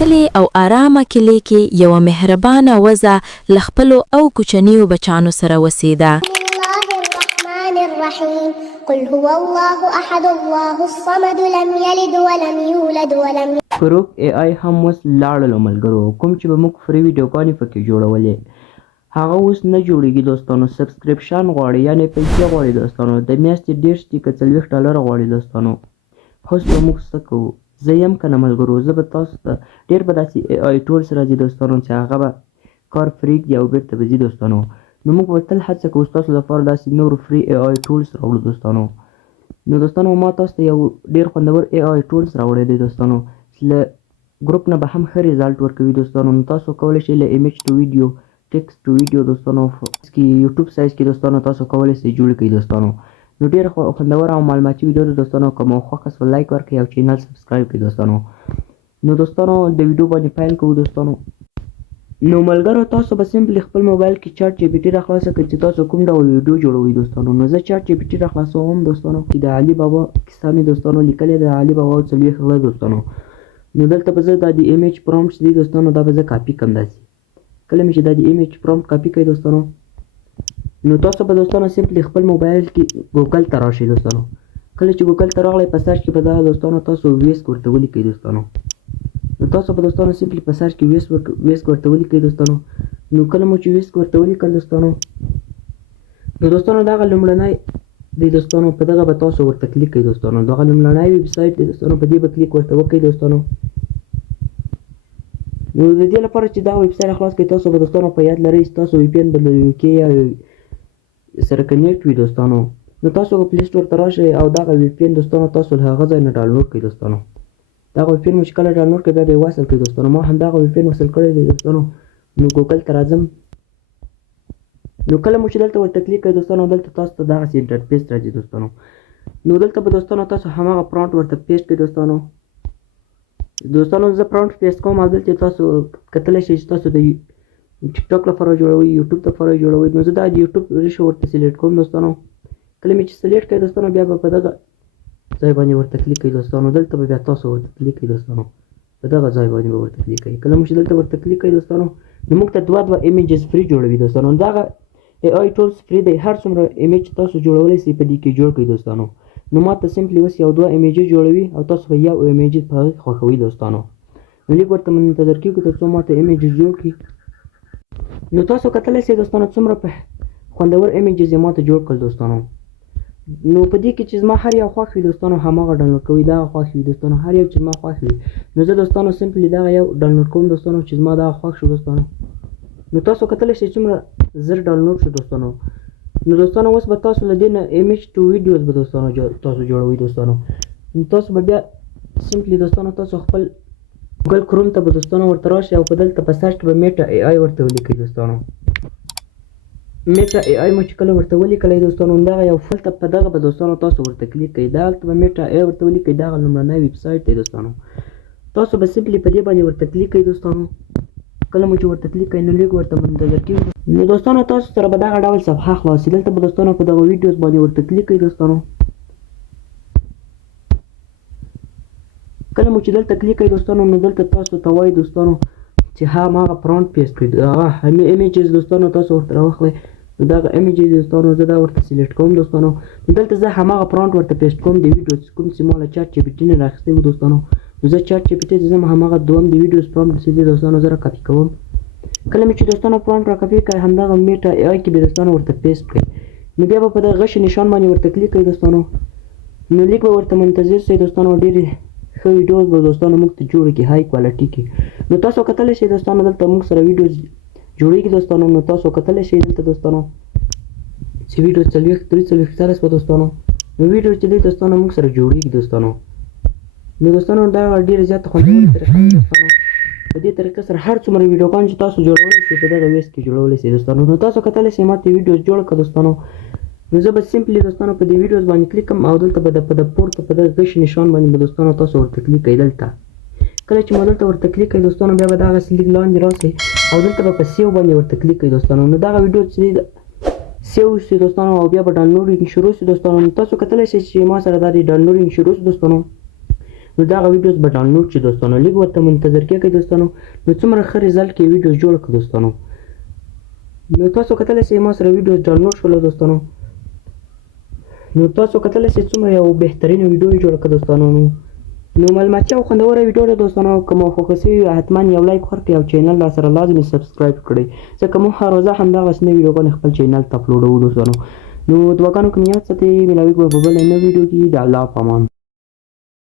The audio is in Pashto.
ټاکلې او آرامه کلی کې یوه مهربانه وزه له خپلو او کوچنیو بچانو سره وسیده. قل هو الله احد الله الصمد لم يلد ولم يولد ولم ګروک AI هم اوس لاړلو ملګرو، کوم چې به موږ فری ویډیوګانې پکې جوړولې هغه اوس نه جوړیږي دوستانو. سبسکرپشن غواړي یعنې پیسې غواړي دوستانو، د میاشتې 30 که 40 ډالر غواړي دوستانو. اوس به موږ څه کوو؟ زه یم که نه ملګرو، زه به تاسو ته ډېر به داسې AI ټولز راځي دوستانو چې هغه به کار فری کړي او بېرته به ځي دوستانو. نو موږ به تل هڅه کوو ستاسو لپاره داسې نور فری AI ټولز راوړو دوستانو. نو دوستانو ما تاسو ته یو ډېر خوندور AI ټولز راوړی دی دوستانو، چې له ګروپ نه به هم ښه ریزالټ ورکوي دوستانو. نو تاسو کولی شئ له ایمیج ټو ویډیو، ټیکسټ ټو ویډیو دوستانو کې یوټیوب سایز کې دوستانو تاسو کولی شئ جوړ کړئ دوستانو. نو ډېر خوندور او معلوماتي ویډیو ده دوستانو، که مو خوښه سوه لایک ورکړئ او چینل سبسکرایب کړئ دوستانو. نو دوستانو د ویډیو باندې پیل کوو دوستانو. نو ملګرو تاسو به سمپلی خپل موبایل کې چاټ جی پی ټي راخلاصه کړئ چې تاسو کوم ډول ویډیو جوړوئ دوستانو. نو زه چاټ جی پی ټي راخلاصوم دوستانو چې د علي بابا کیسه مې دوستانو لیکلې د علي بابا او څلوېښت غله دوستانو. نو دلته به زه دا د ایمیج پرومپټ دی دوستانو، دا به زه کاپي کړم داسې. کله مې چې دا د ایمیج پرومپټ کاپي کړئ دوستانو، نو تاسو به دوستانو سمپلی خپل موبایل کې ګوګل ته راشئ دوستانو. کله چې ګوګل ته راغلی په سرچ کې به دا دوستانو تاسو ویسک ورته ولیکئ دوستانو. نو تاسو به دوستانو سمپلی په سرچ کې ویسک ورته ولیکئ دوستانو. نو کله مو چې ویسک ورته ولیکل دوستانو، نو دوستانو دغه لومړنی دی دوستانو، په دغه به تاسو ورته کلیک کړئ دوستانو. دغه لومړنی ویب سایټ دی دوستانو، په دې به کلیک ورته وکړئ دوستانو. نو د دې لپاره چې دا ویب سایټ خلاص کړئ تاسو به دوستانو په یاد لرئ تاسو وی پی این به له UK یا سره کنیکټ وي دوستانو. نو تاسو به پلی سټور ته راشئ او دغه وی پی این دوستانو تاسو له هغه ځای نه ډاونلوډ کړئ دوستانو. دغه وی پی این مو چې کله ډاونلوډ کړئ بیا به یې وصل کړئ دوستانو. ما هم دغه وی پی این وصل کړی دی دوستانو. نو ګوګل ته راځم. نو کله مو چې دلته ورته کلیک کړئ دوستانو، دلته تاسو ته دغسې انټرفیس راځي دوستانو. نو دلته به دوستانو تاسو هماغه پرانټ ورته پیسټ کړئ دوستانو. دوستانو زه پرانټ پیسټ کوم او دلته تاسو کتلی شئ چې تاسو د ټیک ټاک لپاره جوړوئ، یوټیوب لپاره جوړوئ. نو زه دا د یوټیوب ریشو ورته سلیکټ کوم دوستانو. کله مې چې سلیکټ کړئ دوستانو بیا به په دغه ځای باندې ورته کلیک کړئ دوستانو. دلته به بیا تاسو ورته کلیک کړئ دوستانو، په دغه ځای باندې به ورته کلیک کړئ. کله مو چې دلته ورته کلیک کړئ دوستانو، نو موږ ته دوه ایمیجز فری جوړوي دوستانو. دغه AI ټولز فری دی، هر څومره ایمیج تاسو جوړولی شئ په دې کې جوړ کړئ دوستانو. نو ما ته سمپلی اوس یو دوه ایمیجز جوړوي او تاسو به یو ایمیج په هغې خوښوئ دوستانو. نو لږ ورته منتظر کېږو تر څو ما ته ایمیجز جوړ کړي. نو تاسو کتلی شئ دوستانو څومره په خوندور ایمیجز یې ما ته جوړ کړل دوستانو. نو په دې کې چې زما هر یو خوښ وي دوستانو هماغه ډاونلوډ کوئ، دغه خوښ وي دوستانو، هر یو چې زما خوښ وي. نو زه دوستانو سمپلی دغه یو ډاونلوډ کوم دوستانو چې زما دغه خوښ شو دوستانو. نو تاسو کتلی شئ څومره زر ډاونلوډ شو دوستانو. نو دوستانو اوس به تاسو له دې نه ایمیج ټو ویډیوز به دوستانو تاسو جوړوئ دوستانو. نو تاسو به بیا سمپلی دوستانو تاسو خپل ګوګل کروم ته به دوستانو ورته راشئ او په دلته په سرچ کې به میټا AI ورته ولیکئ دوستانو. میټا AI مو چې کله ورته ولیکلی دوستانو، دغه یو فلته په دغه به دوستانو تاسو ورته کلیک کړئ. دلته به میټا AI ورته ولیکئ، دغه لومړنی ویب سایټ دی دوستانو. تاسو به سمپلی په دې باندې ورته کلیک کړئ دوستانو. کله مو چې ورته کلیک کړئ نو لږ ورته منتظر کېږو. نو دوستانو تاسو سره به دغه ډول صفحه خلاصي. دلته به دوستانو په دغه ویډیوز باندې ورته کلیک کړئ دوستانو. کله مو چې دلته کلیک کړئ دوستانو، نو دلته تاسو ته وایي دوستانو چې هماغه پرانټ پیسټ کړئ، هغه ایمیجز دوستانو تاسو ورته راواخلئ. نو دغه ایمیجز دوستانو زه دا ورته سلیکټ کوم دوستانو. نو دلته زه هماغه پرانټ ورته پیسټ کوم د ویډیو کوم چې ما له چاټ جی پی ټي نه رااخیستی و دوستانو. نو زه چاټ جی پی ټي ځم هماغه دوم د ویډیوز پرانټ چې دی دوستانو زه راکاپي کوم. کله مې چې دوستانو پرانټ راکاپي کړئ همدغه میټا AI کې به دوستانو ورته پیسټ کړئ. نو بیا به په دغه غشي نشان باندې ورته کلیک کړئ دوستانو. نو لږ به ورته منتظر شئ دوستانو، ډېرې ښه ویډیوز به دوستانو موږ ته جوړ کړي های کوالټي کې. نو تاسو کتلی شئ دوستانو دلته موږ سره ویډیوز جوړیږي دوستانو. نو تاسو کتلی شئ دلته دوستانو چې ویډیو 43 په دوستانو. نو ویډیو چې دی دوستانو موږ سره جوړیږي دوستانو. نو دوستانو دا ډېره زیاته خوندوره طریقه ده دوستانو. په دې طریقه سره هر څومره ویډیوګان چې تاسو جوړولی شئ په دغه ویس کې جوړولی شئ دوستانو. نو تاسو کتلی شئ ما ته ویډیوز جوړ کړه دوستانو. نو زه به سمپلی دوستانو په دې ویډیوز باندې کلیک کړم او دلته به په د پورته په دغه غشي نشان باندې به دوستانو تاسو ورته کلیک کړئ. دلته کله چې مو دلته ورته کلیک کړئ دوستانو بیا به دغسې لږ لاندې راسئ او دلته به په سیو باندې ورته کلیک کړئ دوستانو. نو دغه ویډیو چې دی سیو شي دوستانو او بیا به ډاونلوډینګ شروع شي دوستانو. نو تاسو کتلی شئ چې ما سره دا د ډاونلوډینګ شروع شي دوستانو. نو نو دغه ویډیوز به ډاونلوډ شي دوستانو لږ ورته منتظر کېږئ دوستانو نو څومره ښه ریزلټ کې ویډیوز جوړ کړو دوستانو نو تاسو کتلی سئ ما سره ویډیوز ډاونلوډ شولو دوستانو نو تاسو کتلی سئ څومره یو بهترینه ویډیو یې جوړه کړه دوستانو نو معلوماتي او خوندوره ویډیو ده دوستانو که مو خوښه سوې وي حتما یو لایک ورکړئ او چینل راسره لازمي سبسکرایب کړئ ځکه موږ هر روزه همدغسې نوي ویډیوګانې خپل چینل ته اپلوډوو دوستانو نو دعاګانو کې مې یاد ساتئ ملاویږو به بله نوې ویډیو کې د الله په امان